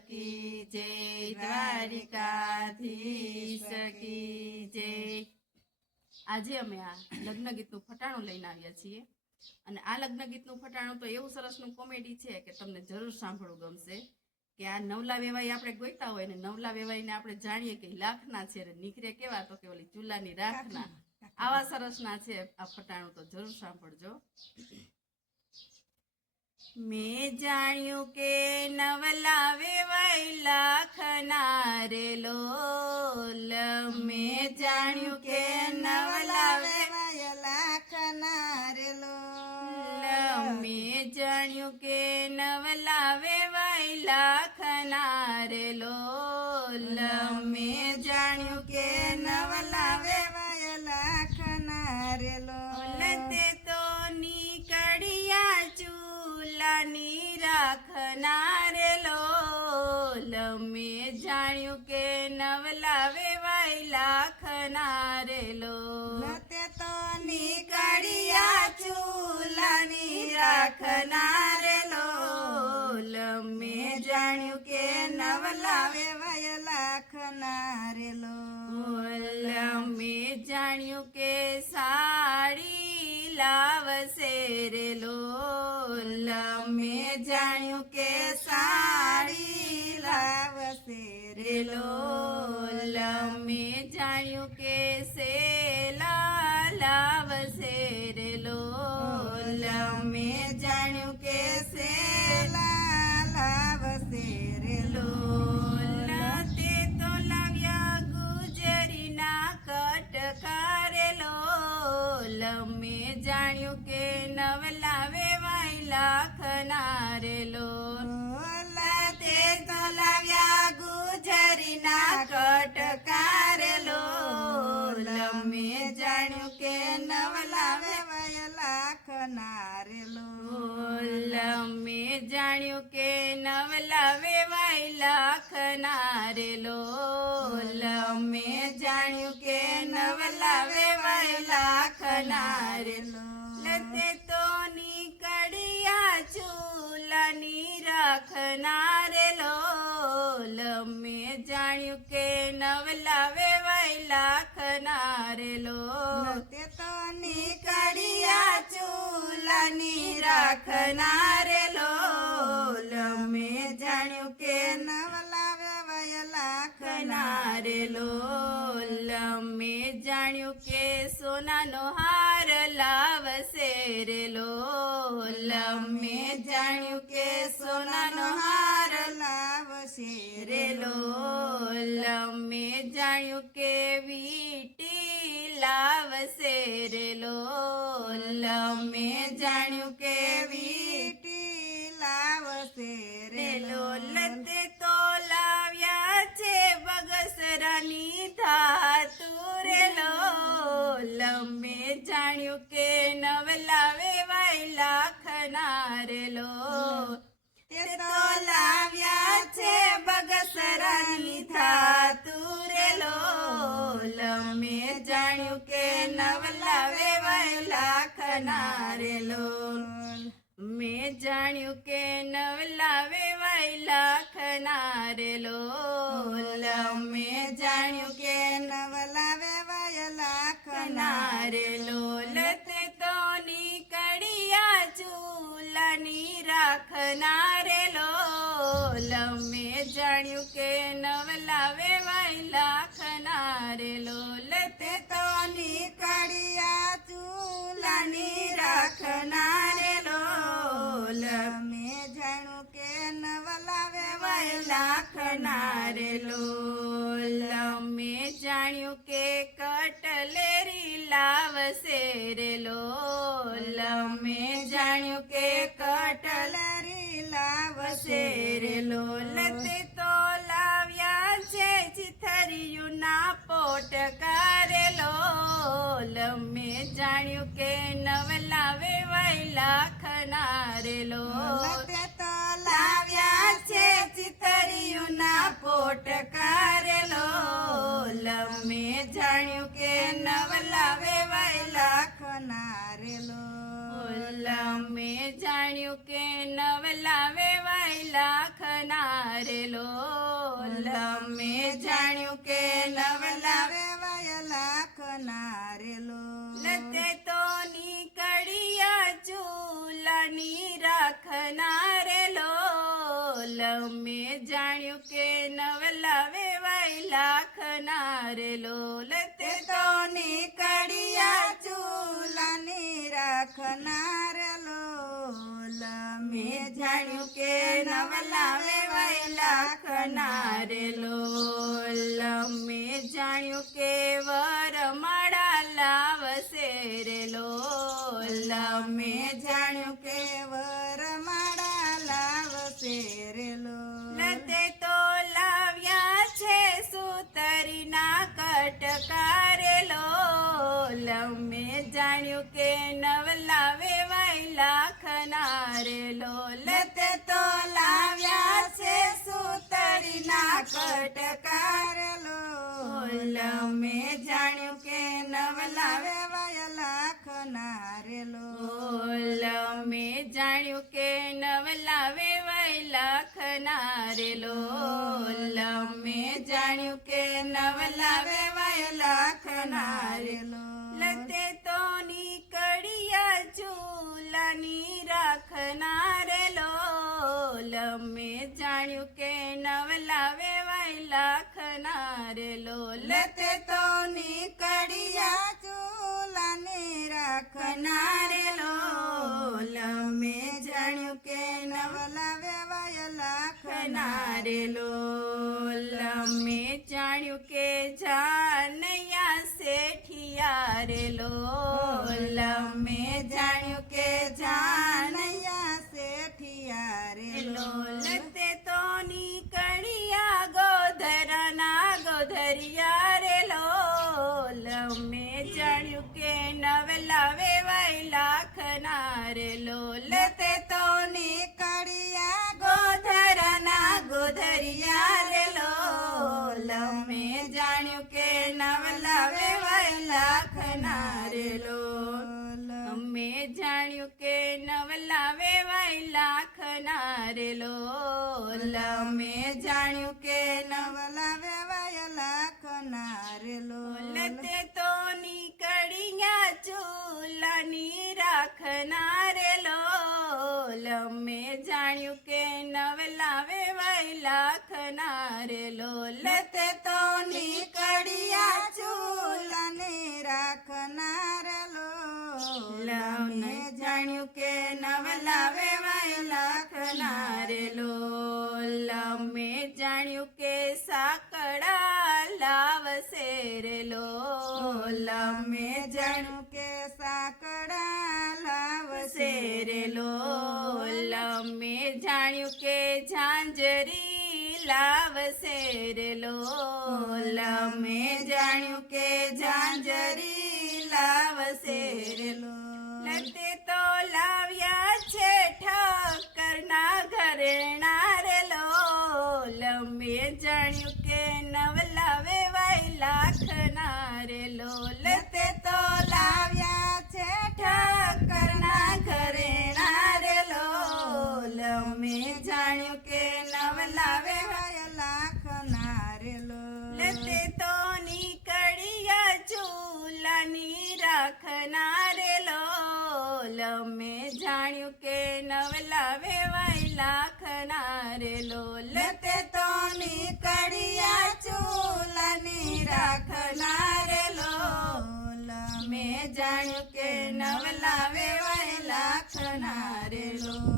કી જય દ્વારિકાધીશ કી જય. આજે અમે આ લગ્ન ગીતનું ફટાણું લઈને આવ્યા છીએ. અને આ લગ્ન ગીતનું ફટાણું તો એવું સરસનું કોમેડી છે કે તમને જરૂર સાંભળવું ગમશે કે આ નવલા વેવાઈ આપણે ગોઈતા હોય ને નવલા વેવાઈને આપણે જાણીએ કે લાખના છે નીકળે કેવા તો કે ઓલી ચૂલાની રાખના. આવા સરસના છે આ ફટાણું તો જરૂર સાંભળજો. મેં જાણ્યું કે નવલા વેવાઈ લાખના રે લોલ. મેં જાણ્યું કે રાખનાર લોલ. મેં જાણ્યું કે નવલાવે વય લાખનાર બોલ મેં જાણ્યું કે સાડી લાવશે રે લોલ. મેં જાણ્યું કે સાડી રે લોલ. મેં જાણ્યું કે લોલ મેં જાણ્યું કે નવલા વેવાઈ લાખના રે લોલ મેં જાણ્યું કે નવલા વેવાઈ લાખના રાખનાર લોલ. મેં જાણ્યું કે રાખનાર લોલ. મેં જાણ્યું કે સોનાનો હાર લાવશે રે લોલ. મેં જાણ્યું કે સોનાનો હાર રે લોલ. મેં જાણ્યું કે વીટી લાવશે રે લોલ મેં જાણ્યું કે વીટી રે લોલ તે તો લાવ્યા છે બગસરાની ધાતુ રે લોલ મેં જાણ્યું કે નવલા વેવાઈ લાખના રે લો. તે તો લાવ્યા છે બગસરાની ધાતુ લોલ મેં જાણ્યું કે નવલા વેવાઈ લાખના રે લોલ મેં જાણ્યું કે નવલા વેવાય લાખનારે લોલ તે તો નીકળ્યા ચૂલાની રાખના ચૂલાની મેં જાણું કે નવલાવે વય રે લોલ. મેં જાણ્યું કે કટલેરી લાવશે રે લોલ. મેં જાણ્યું કે કટલેરી લાવશે રે લોલ. પોટકા રે લોલ મેં જાણ્યું કે નવલાવે વૈલા ખનારેલો લાવ્યા લોલ મેં જાણ્યું કે નવલા વેવાય લાખના નારેલો લતે તો નીકળ્યા ચૂલાની રાખનારેલો લમે મેં જાણ્યું કે નવલા વેવાય લાખનારે નારેલો લતે તો નીકળ્યા ચૂલાની રાખનાર મેં જાણ્યું કે નવલાવે વેવાય ખનારે લોલ. મેં જાણ્યું કે વરમાળા લાવશે રે લોલ. મેં જાણ્યું કે વરમાળા લાવશે રે લોલ. તે તો લાવ્યા છે સુતરીના કટકારે લોલ. મેં જાણ્યું કે નવલાવે વેવાય લાખનારે લોલ લતે તો લાવ્યા છે સુતરીના કટકાર લોલ મેં જાણ્યું કે નવ લાવે લોલ લોલ મેં જાણ્યું કે નવલા વેવાય લાખનારે લોલ મેં જાણ્યું કે નવલા વેવાય લાખનારે લતે વેવાય લાખનારે લોલ લતે તો નીકળ્યા ચૂલાની રાખનાર રાખનારે લોલ મેં જાણ્યું કે નવલા વેવાય લાખનાર નારે લોલ મેં જાણ્યું કે જાનૈયા શેઠિયા રે લોલ મેં કે નવલા વેવાય લાખના રે લોલ તે તો નીકળ્યા ગોધરના ગોધરિયા રે લોલ મેં જાણ્યું કે નવલા વેવાય લાખના રે લોલ અમે જાણ્યું કે નવલા વેવાય લાખના રે લોલ અમે જાણ્યું કે નવલા વેવાય લાખનાર લોલ અમે જાણ્યું કે નવલા વેવાય લાખનારે લોલ તે તો નીકળ્યા ચૂલને રાખનાર લોલ. મેં જાણ્યું કે નવલા વેવાય લાખનારે લોલ. મેં જાણ્યું કે સાકડા લાવશે રે લોલ. મેં જાણ્યું લોલ મેં જાણ્યું કે ઝાંઝરી લાવશે રે લો મેં જાણ્યું કે લોલ જાણ્યું કે નવલા વેવાય લાખનારે લોલ તે તો નીકળ્યા ચૂલની રાખના રે લોલ. મેં જાણ્યું કે નવલા વેવાય લાખનારે લોલ.